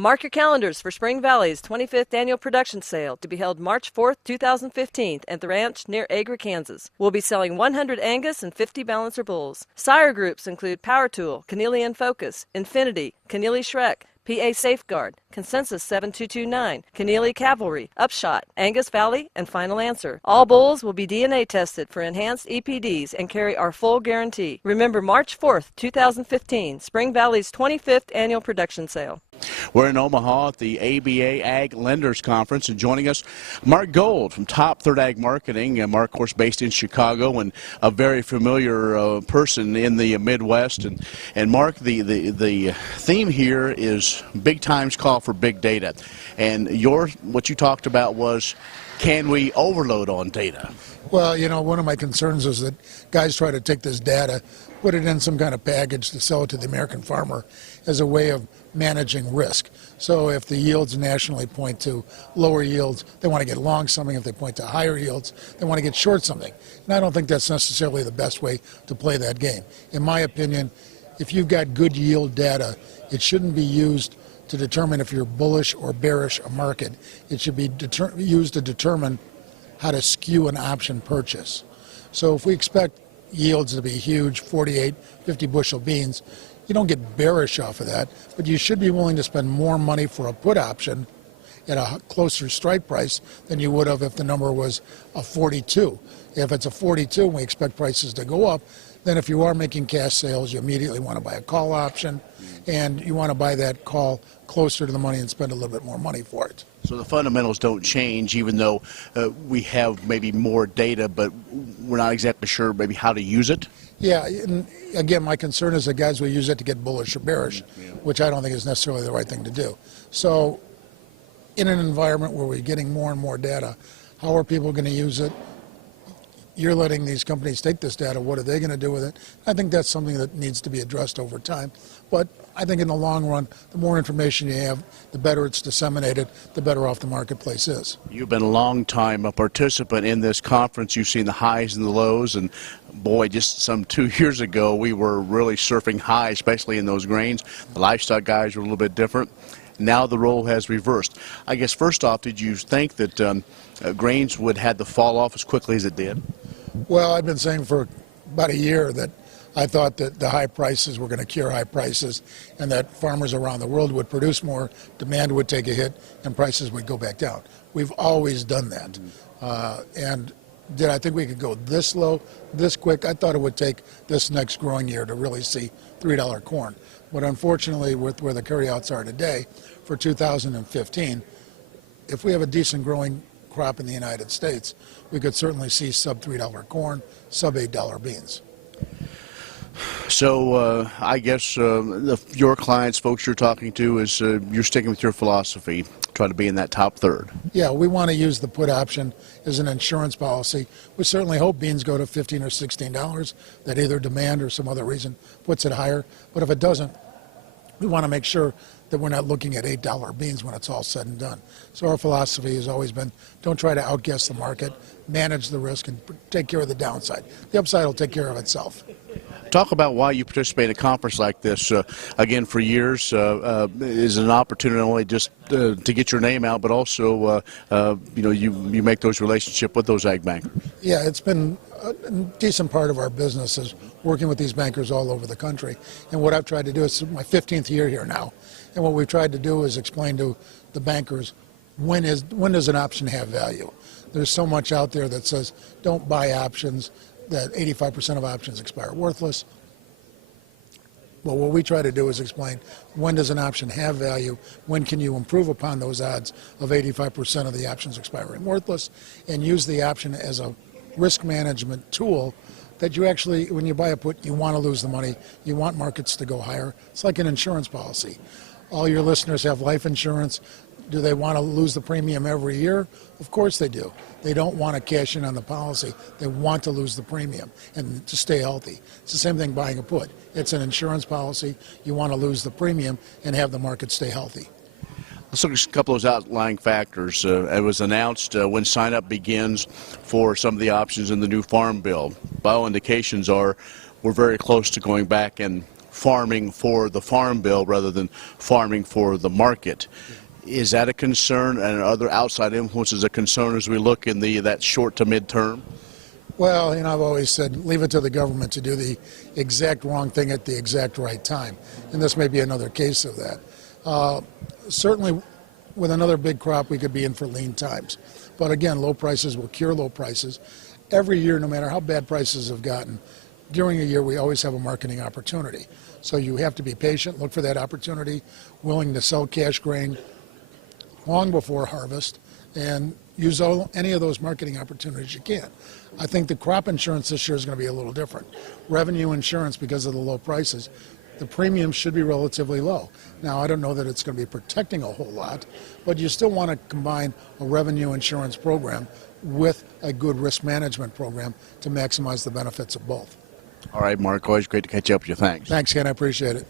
Mark your calendars for Spring Valley's 25th Annual Production Sale to be held March 4th, 2015 at the ranch near Agri, Kansas. We'll be selling 100 Angus and 50 Balancer bulls. Sire groups include Power Tool, Cornelian Focus, Infinity, Keneally Shrek, PA Safeguard, Consensus 7229, Keneally Cavalry, Upshot, Angus Valley, and Final Answer. All bulls will be DNA tested for enhanced EPDs and carry our full guarantee. Remember March 4th, 2015, Spring Valley's 25th Annual Production Sale. We're in Omaha at the ABA Ag Lenders Conference, and joining us, Mark Gold from Top Third Ag Marketing. Mark, of course, based in Chicago and a very familiar person in the Midwest. And Mark, the theme here is big times call for big data. And what you talked about was, can we overload on data? Well, you know, one of my concerns is that guys try to take this data, put it in some kind of package to sell it to the American farmer as a way of managing risk. So if the yields nationally point to lower yields, they want to get long something. If they point to higher yields, they want to get short something. And I don't think that's necessarily the best way to play that game. In my opinion, if you've got good yield data, it shouldn't be used to determine if you're bullish or bearish a market. It should be used to determine how to skew an option purchase. So if we expect yields to be huge, 48, 50 bushel beans, you don't get bearish off of that, but you should be willing to spend more money for a put option at a closer strike price than you would have if the number was a 42. If it's a 42 and we expect prices to go up, then if you are making cash sales, you immediately want to buy a call option, and you want to buy that call closer to the money and spend a little bit more money for it. So the fundamentals don't change, even though we have maybe more data, but we're not exactly sure maybe how to use it? Yeah, and again, my concern is that guys will use it to get bullish or bearish, which I don't think is necessarily the right thing to do. So in an environment where we're getting more and more data, how are people going to use it? You're letting these companies take this data. What are they going to do with it? I think that's something that needs to be addressed over time. But I think in the long run, the more information you have, the better it's disseminated, the better off the marketplace is. You've been a long time a participant in this conference. You've seen the highs and the lows, and boy, just some 2 years ago, we were really surfing high, especially in those grains. The livestock guys were a little bit different. Now the role has reversed. I guess first off, did you think that grains would have the fall off as quickly as it did? Well, I've been saying for about a year that I thought that the high prices were going to cure high prices and that farmers around the world would produce more, demand would take a hit, and prices would go back down. We've always done that. And did I think we could go this low, this quick? I thought it would take this next growing year to really see $3 corn. But unfortunately, with where the carryouts are today for 2015, if we have a decent growing crop in the United States, we could certainly see sub $3 corn, sub $8 beans. So I guess your clients, folks you're talking to, is you're sticking with your philosophy, try to be in that top third. Yeah, we want to use the put option as an insurance policy. We certainly hope beans go to $15 or $16, that either demand or some other reason puts it higher. But if it doesn't, we want to make sure that we're not looking at $8 beans when it's all said and done. So our philosophy has always been, don't try to outguess the market, manage the risk, and take care of the downside. The upside will take care of itself. Talk about why you participate in a conference like this. Again, for years, is an opportunity not only just to get your name out, but also, you make those relationships with those ag bankers. Yeah, it's been a decent part of our business is working with these bankers all over the country. And what I've tried to do, it's my 15th year here now, and what we've tried to do is explain to the bankers when does an option have value. There's so much out there that says don't buy options, that 85% of options expire worthless. Well, what we try to do is explain when does an option have value, when can you improve upon those odds of 85% of the options expiring worthless, and use the option as a risk management tool that you actually, when you buy a put, you want to lose the money, you want markets to go higher. It's like an insurance policy. All your listeners have life insurance. Do they want to lose the premium every year? Of course they do. They don't want to cash in on the policy. They want to lose the premium and to stay healthy. It's the same thing buying a put. It's an insurance policy. You want to lose the premium and have the market stay healthy. Let's look at a couple of those outlying factors. It was announced when sign-up begins for some of the options in the new Farm Bill. Bio indications are we're very close to going back and farming for the farm bill rather than farming for the market. Is that a concern, and are other outside influences a concern as we look in that short to mid-term? Well, I've always said leave it to the government to do the exact wrong thing at the exact right time, and this may be another case of that. Certainly, with another big crop, we could be in for lean times. But again, low prices will cure low prices. Every year, no matter how bad prices have gotten, during a year we always have a marketing opportunity. So you have to be patient, look for that opportunity, willing to sell cash grain long before harvest, and use any of those marketing opportunities you can. I think the crop insurance this year is going to be a little different. Revenue insurance, because of the low prices, the premiums should be relatively low. Now, I don't know that it's going to be protecting a whole lot, but you still want to combine a revenue insurance program with a good risk management program to maximize the benefits of both. All right, Mark, always great to catch up with you. Thanks. Thanks, Ken. I appreciate it.